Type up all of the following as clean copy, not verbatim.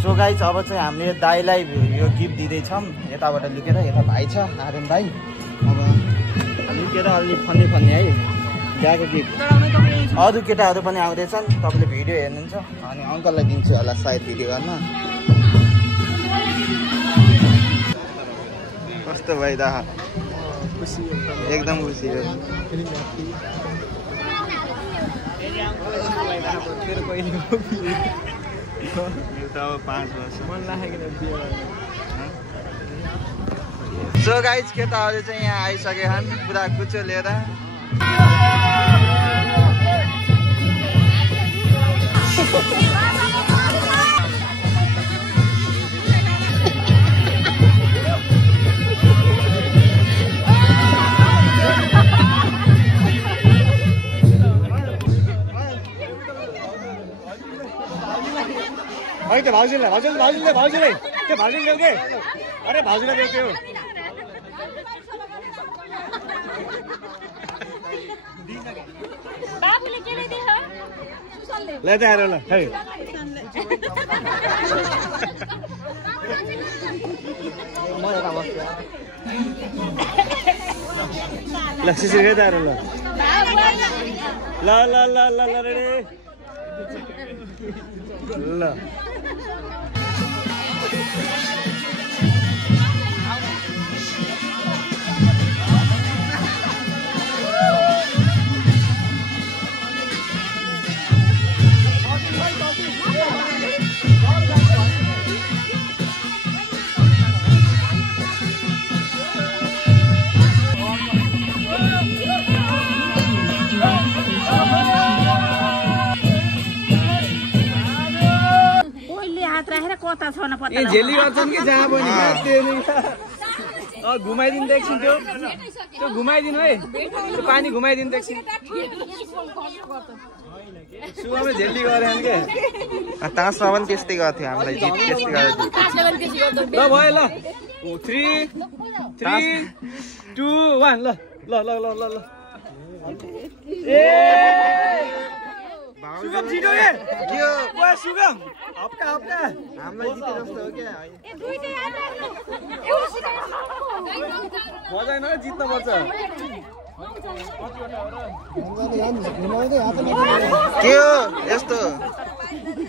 So guys अब चाहिँ हामीले दाइलाई यो गिफ्ट दिँदैछौँ यताबाट लुकेर। यता भाइ छ आर्यन भाइ, अब लुकेर अलि फन्ने है ब्यागको गिफ्ट। अरू केटाहरू पनि आउँदैछन्, तपाईँले भिडियो हेर्नुहुन्छ अनि अङ्कललाई दिन्छु होला सायद भिडियो गर्न। कस्तो भाइ दा एकदम खुसी हो। सो गाइज केटाहरू चाहिँ यहाँ आइसके छन् पुरा कुचो लिएर। भाउजूले त्यो भाउजूले देऊ के? अरे भाउजूले देऊ त्यो। बाबुले के ल्याइदिए हो? सुसनले। ले त आएर ल है। ल सिसिर गए त आएर ल। ल ल ल ल ल रे। ल ए झेली गर्छन् कि जहाँ पनि घुमाइदिनु एकछिन त्यो घुमाइदिनु है, त्यो पानी घुमाइदिनु एकछिन। सुवामा झेली गरेन के तासमा पनि त्यस्तै गर्थ्यो हामीलाई, त्यस्तै गर्थ्यो। ल भयो ल 3 2 1 ल ल ल ल ल ल सुगम छिटो के यो ओए सुगम हप्का हामीलाई जिते जस्तो हो क्या। मजाइन जित्नु पर्छ। के हो यस्तो?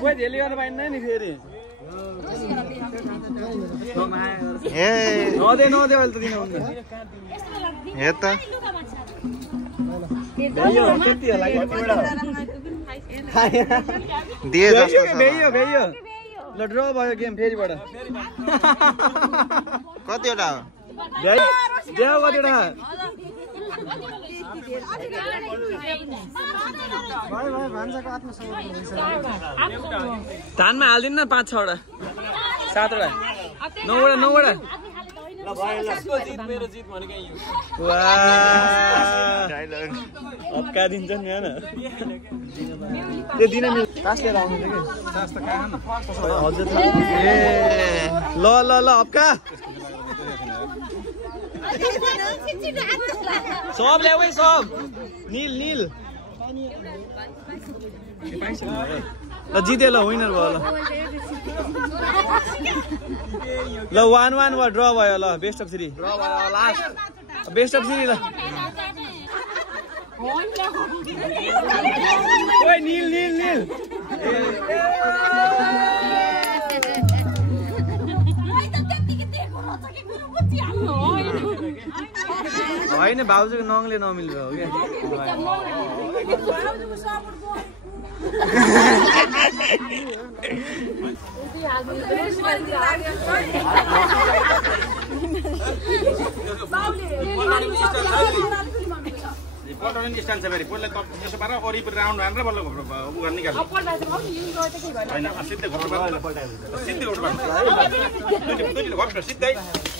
कोही झेली गर्न पाइन्न नि फेरि। ए नदे अहिले त दिनु हुन्छ। हे त दिए जस्तो छ। भेइयो ल ड्र भयो गेम फेरिबाट। कतिवटा हो? देऊ कतिवटा? धानमा हालिदिनु न 5-6 वटा 7 वटा 9 वटा। हप्का दिन्छन् यहाँ न त्यो दिन कास लिएर आउनु कि हजुर। ल ल ल हप्का सब ल्याऊ है सब। नील ल जित्यो ल विनर भयो ल 1-1 भयो ड्र भयो ल बेस्ट अफ 3 ड्र भयो लास्ट बेस्ट अफ 3 ल। ओए नील होइन भाउजूको नङले नमिल्नु हो क्या। पल्टाउने स्टाइल छ फेरि पहिला त्यसो पारेर वरिपरि राउन्ड हानेर बल्ल उगान निकाल्छ हैन सिधै घोप्टो पारेर सिधै घोप्टो पारेर दुईले घोप्टो सिधै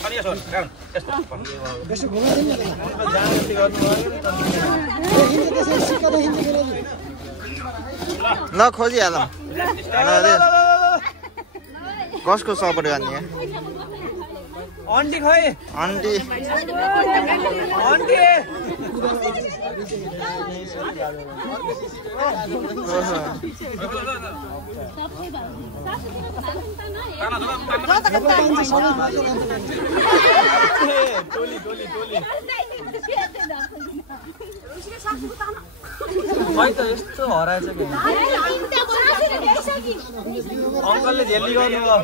अनि यसो राउन्ड यस्तो त्यसो घुमाइदिनु जान्ति गर्नु ल खोजिहालौँ। कसको सपोर्ट गर्ने? आन्टी खै आन्टी खै त यस्तो हराएछ कि अङ्कलले झेली गर्नुभयो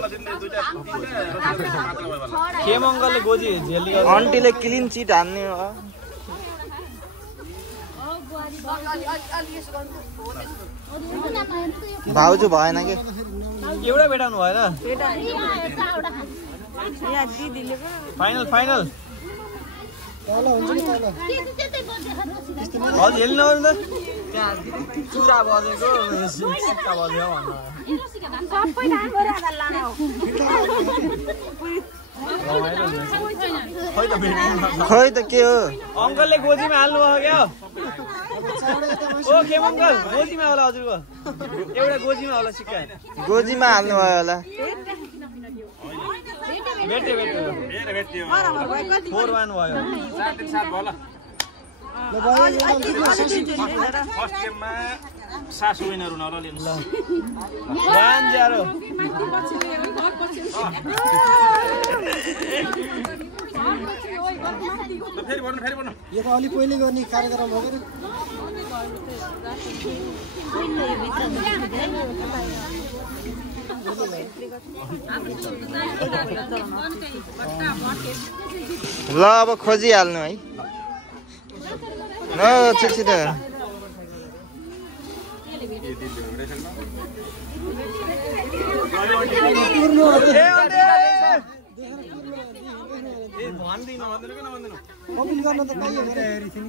खेम अङ्कलले गोजी झेली गर्नु आन्टीले क्लिन चिट हान्ने हो भाउजू भएन कि एउटा भेटाउनु भएन फाइनल फाइनल हजुर हेल्नु न त्यहाँ चुरा बजेको सिक्का बज्यो खै त के हो अङ्कलले गोजीमा हाल्नु भयो क्या ओ के अङ्कल गोजीमा होला हजुरको एउटा गोजीमा होला सिक्का गोजीमा हाल्नु भयो होला भेट्यो भेट्यो 4-1 भयो 4-7 भयो ल फर्स्ट गेममा सासु विनर हुन होला लिनु 1-0 फेरि भन्नु यो त अलि पहिले गर्ने कार्यक्रम हो के ल अब खोजिहाल्नु है न छिटो कपिल गर्न त पाइयो भने हेरि थिइन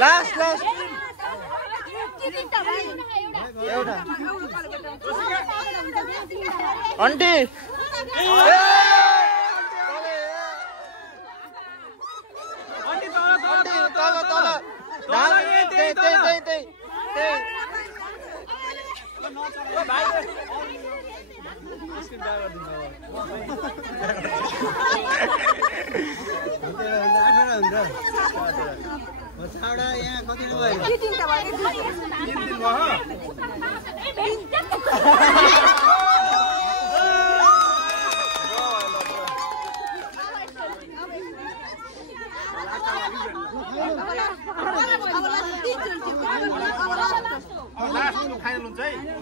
लास्ट एउटा आन्टी यहाँ कति भयो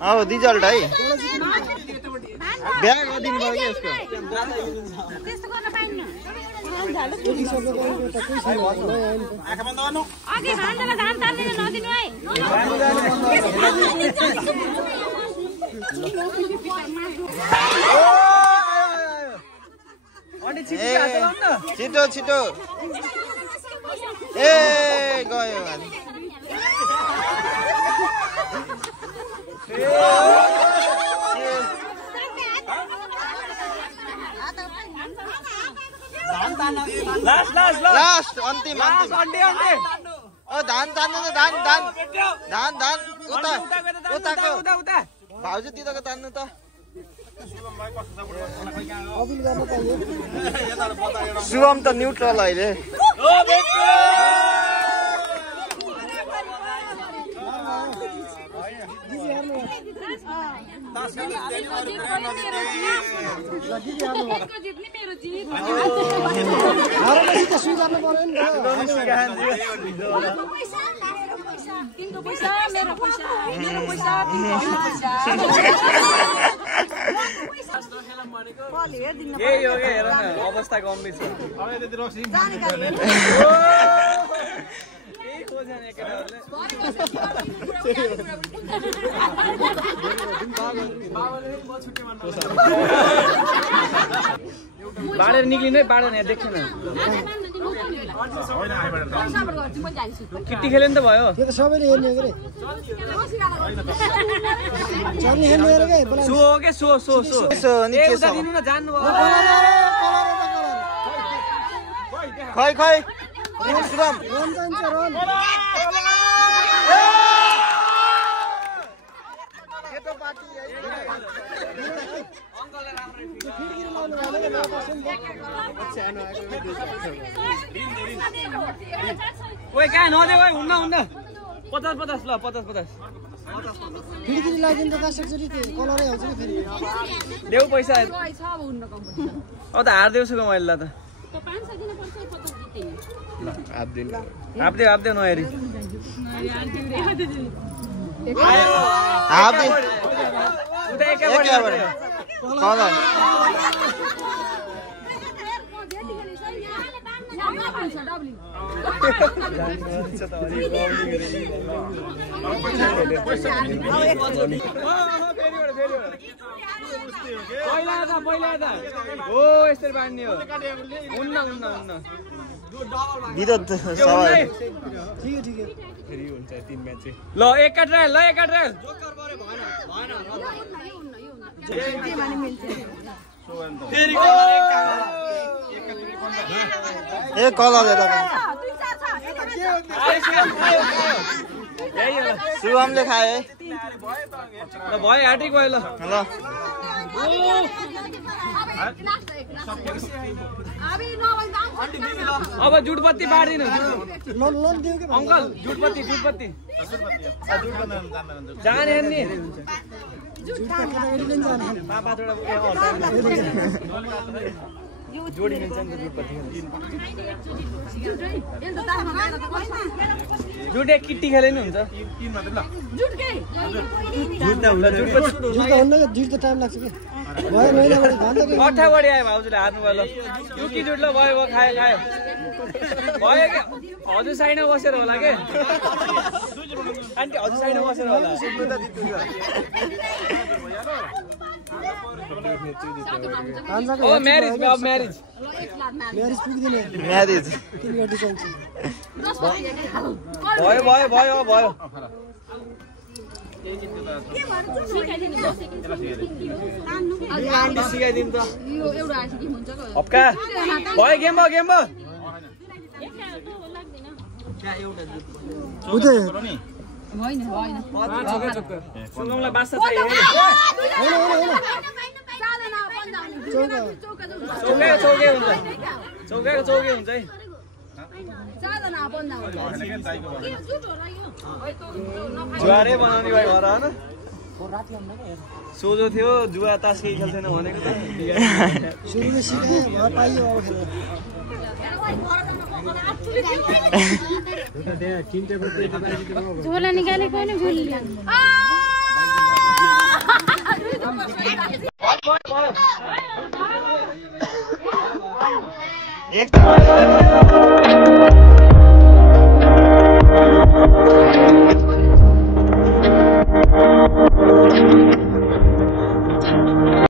अब रिजल्ट है बिहा गरिदिनु भयो कि यसको आँखा बन्द गर्नु छिटो छिटो ए गयो लास्ट अन्तिम धान तान्नु त धान उताको भाउजू तितको तान्नु त शुभम त न्युट्रल अहिले यही हो क्या हेर न अवस्था गम्भीर छ बाडेर निक्लिनु है बाडेर यहाँ देख्छ न किट्टी खेल्यो नि त भयो त्यो त सबैले हेर्ने हो के चल्ने हेर्ने हो के सो हो के सो सो सो अनि के छ दिनु न जान्नु खै खै सुगम रन जान्छ रन केटो पार्टी ओइ कहाँ नदेऊ है हुन्न हुन्न 50 50 ल 50 50 खिडकिरी लगाइदिनु त कास्टरी त्यो कलरै आउँछ कि फेरि देऊ पैसा अब त हार्देऊ छु मैले ल त हाप्दे नहेरी हाप्दे उता एकै कलर पहिला हो यसरी बाँड्ने हो हुन्न विरोध सवाल ठीक है फेरि हुन्छ 3 म्याच चाहिँ ल एक काट राल ए कलर सुगमले खाए ल भयो हाटी गयो ल अब जुटपत्ती बाँड्दिनु लोन दियो के अंकल जुटपत्ती जाने नि जोडी मिल्छ नि जुटपत्ती जुट एक किट्टी खेले नि हुन्छ जुट त टाइम लाग्छ कि भयो महिनाबाट भन्दा के 8 बढी आयो भाउजूले हार्नु भयो ल युकी जुट ल भयो खायो भयो के हजुर साइडमा बसेर होला के आन्टी हजुर साइडमा बसेर होला ओ म्यारेज पुग्दिने म्यारेज किन गर्दै चल्छ भयो आन्टी सिकाइदिनु त हप्का भयो गेम भयो सुगमलाई बास्ता चाहियो चौकै हुन्छ है जुवारै बनाउने भयो घर होइन सोझो थियो जुवा तास केही खेल्थेन भनेको त सुरुले सिकाए भर पाइयो अब झोला निकालेको नि भुलियो एक